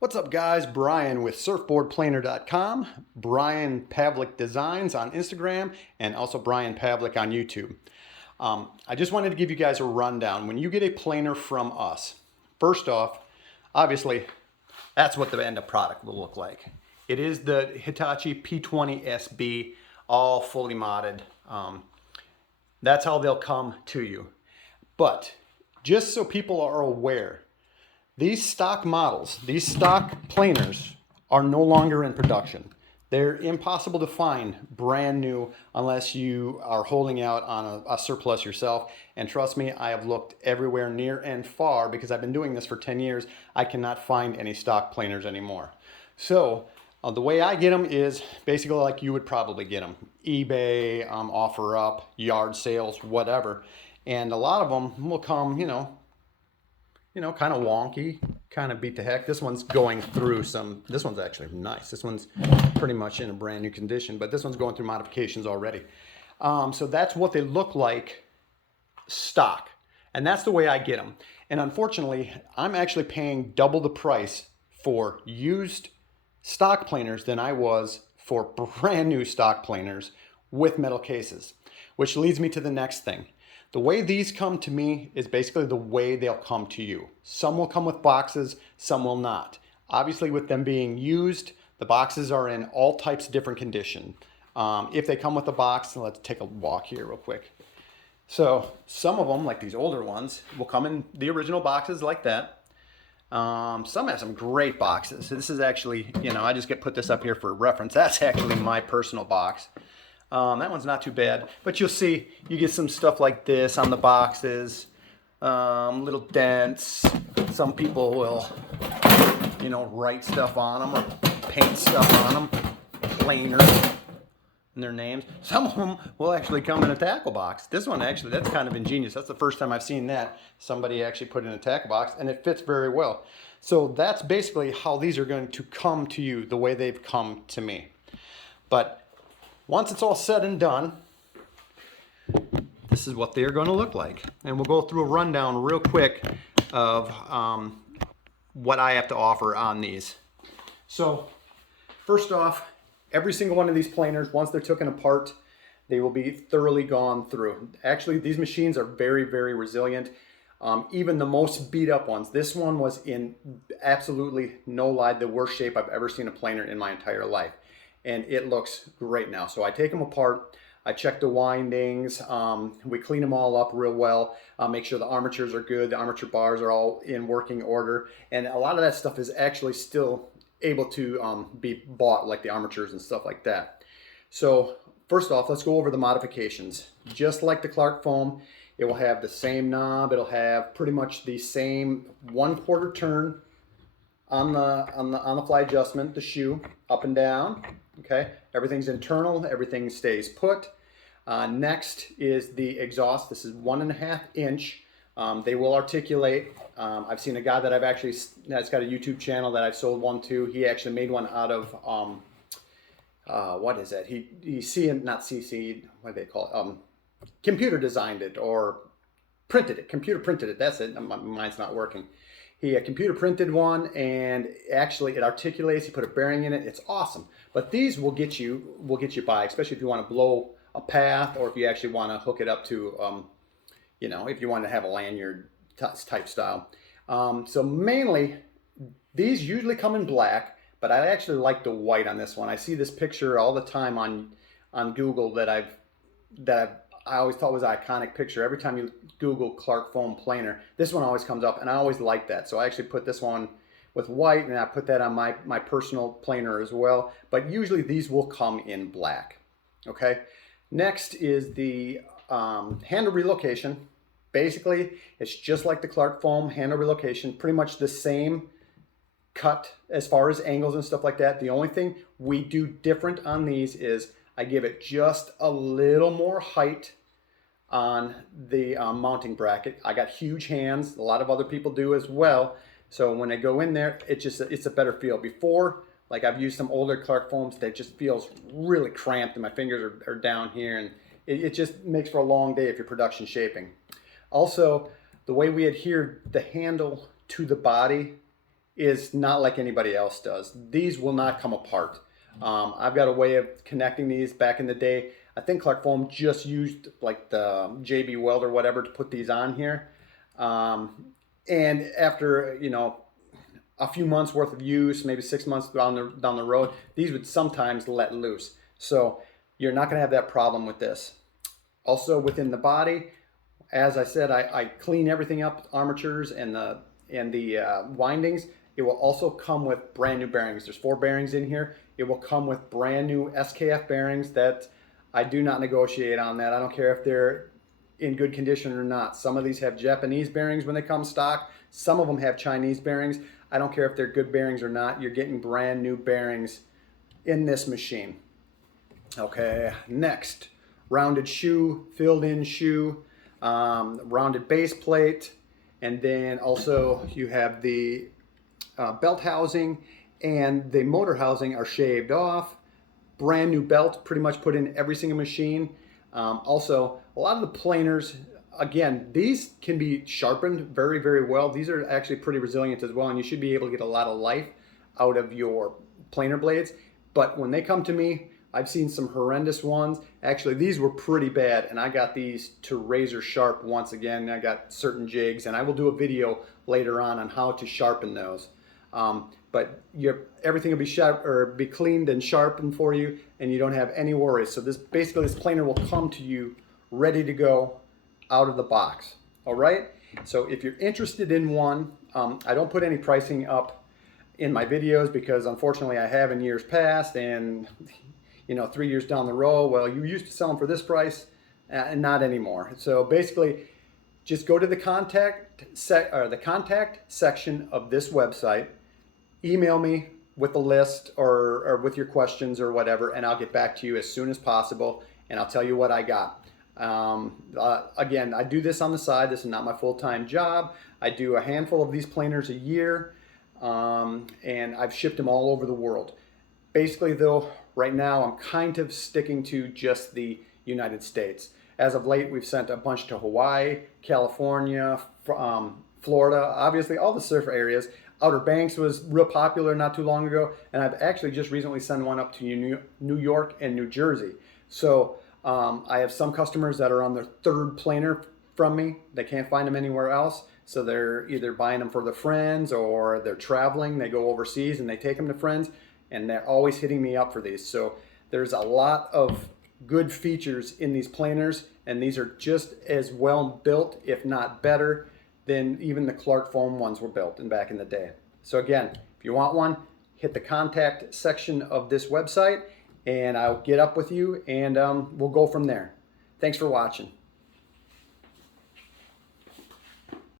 What's up guys, Brian with surfboardplaner.com, Brian Pavlik Designs on Instagram, and also Brian Pavlik on YouTube. I just wanted to give you guys a rundown. When you get a planer from us, first off, obviously, that's what the end of product will look like. It is the Hitachi P20SB, all fully modded. That's how they'll come to you. But just so people are aware, these stock models, these stock planers are no longer in production. They're impossible to find brand new unless you are holding out on a surplus yourself. And trust me, I have looked everywhere near and far because I've been doing this for 10 years. I cannot find any stock planers anymore. So the way I get them is basically like you would probably get them. eBay, OfferUp, yard sales, whatever. And a lot of them will come, kind of wonky, kind of beat the heck. This one's going through this one's actually nice. This one's pretty much in a brand new condition, but this one's going through modifications already. So that's what they look like stock. And that's the way I get them. And unfortunately, I'm actually paying double the price for used stock planers than I was for brand new stock planers with metal cases, which leads me to the next thing. The way these come to me is basically the way they'll come to you. Some will come with boxes, some will not. Obviously, with them being used, the boxes are in all types of different condition. If they come with a box, let's take a walk here real quick. So some of them, like these older ones, will come in the original boxes like that. Some have some great boxes. This is actually, I just put this up here for reference. That's actually my personal box. That one's not too bad, but you'll see you get some stuff like this on the boxes, little dents. Some people will, write stuff on them or paint stuff on them, planers and their names. Some of them will actually come in a tackle box. This one actually, that's kind of ingenious. That's the first time I've seen that. Somebody actually put in a tackle box and it fits very well. So that's basically how these are going to come to you, the way they've come to me. But once it's all said and done, this is what they're going to look like. And we'll go through a rundown real quick of what I have to offer on these. So first off, every single one of these planers, once they're taken apart, they will be thoroughly gone through. Actually, these machines are very, very resilient. Even the most beat up ones. This one was in absolutely, no lie, the worst shape I've ever seen a planer in my entire life. And it looks great now. So I take them apart, I check the windings, we clean them all up real well, make sure the armatures are good, the armature bars are all in working order, and a lot of that stuff is actually still able to be bought, like the armatures and stuff like that. So first off, let's go over the modifications. Just like the Clark foam, it will have the same knob, it'll have pretty much the same 1/4 turn on the fly adjustment, the shoe, up and down. Okay, everything's internal, everything stays put. Next is the exhaust. This is 1.5 inch. They will articulate. I've seen a guy that's got a YouTube channel that I've sold one to. He actually made one out of what is that? Not CC, what do they call it? Computer designed it or printed it. Computer printed it. That's it. Mine's not working. He computer printed one, and actually it articulates. He put a bearing in it. It's awesome. But these will get you by, especially if you want to blow a path, or if you actually want to hook it up to, if you want to have a lanyard type style. So mainly, these usually come in black, but I actually like the white on this one. I see this picture all the time on Google that I always thought was an iconic picture. Every time you Google Clark foam planer, this one always comes up, and I always like that. So I actually put this one with white, and I put that on my personal planer as well. But usually these will come in black. Okay. Next is the handle relocation. Basically, it's just like the Clark foam handle relocation, pretty much the same cut as far as angles and stuff like that. The only thing we do different on these is I give it just a little more height on the mounting bracket. I got huge hands. A lot of other people do as well. So when I go in there, it's a better feel. Before, like I've used some older Clark foams that just feels really cramped and my fingers are down here, and it just makes for a long day if you're production shaping. Also, the way we adhere the handle to the body is not like anybody else does. These will not come apart. I've got a way of connecting these. Back in the day, I think Clark Foam just used like the JB Weld or whatever to put these on here. And after, you know, a few months worth of use, maybe 6 months down the road, these would sometimes let loose. So you're not gonna have that problem with this. Also within the body, as I said, I clean everything up, armatures and the windings. It will also come with brand new bearings. There's 4 bearings in here. It will come with brand new SKF bearings that I do not negotiate on that. I don't care if they're in good condition or not. Some of these have Japanese bearings when they come stock. Some of them have Chinese bearings. I don't care if they're good bearings or not. You're getting brand new bearings in this machine. Okay, next, rounded shoe, filled in shoe, rounded base plate, and then also you have the belt housing and the motor housing are shaved off. Brand new belt, pretty much put in every single machine. Also, a lot of the planers, again, these can be sharpened very, very well. These are actually pretty resilient as well, and you should be able to get a lot of life out of your planer blades. But when they come to me, I've seen some horrendous ones. Actually, these were pretty bad, and I got these to razor sharp once again. I got certain jigs, and I will do a video later on how to sharpen those. But everything will be sharp or be cleaned and sharpened for you, and you don't have any worries. So basically this planer will come to you ready to go out of the box. All right. So if you're interested in one, I don't put any pricing up in my videos because unfortunately I have in years past, and you know, 3 years down the road, well, you used to sell them for this price, and not anymore. So basically, just go to the contact section of this website, email me with the list or with your questions or whatever, and I'll get back to you as soon as possible, and I'll tell you what I got. Again, I do this on the side. This is not my full-time job. I do a handful of these planers a year, and I've shipped them all over the world. Basically, though, right now I'm kind of sticking to just the United States. As of late, we've sent a bunch to Hawaii, California, Florida, obviously all the surf areas. Outer Banks was real popular not too long ago, and I've actually just recently sent one up to New York and New Jersey. So I have some customers that are on their 3rd planer from me. They can't find them anywhere else, so they're either buying them for their friends or they're traveling. They go overseas and they take them to friends, and they're always hitting me up for these. So there's a lot of good features in these planers, and these are just as well built, if not better, than even the Clark Foam ones were built back in the day. So again, if you want one, hit the contact section of this website, and I'll get up with you, and we'll go from there. Thanks for watching.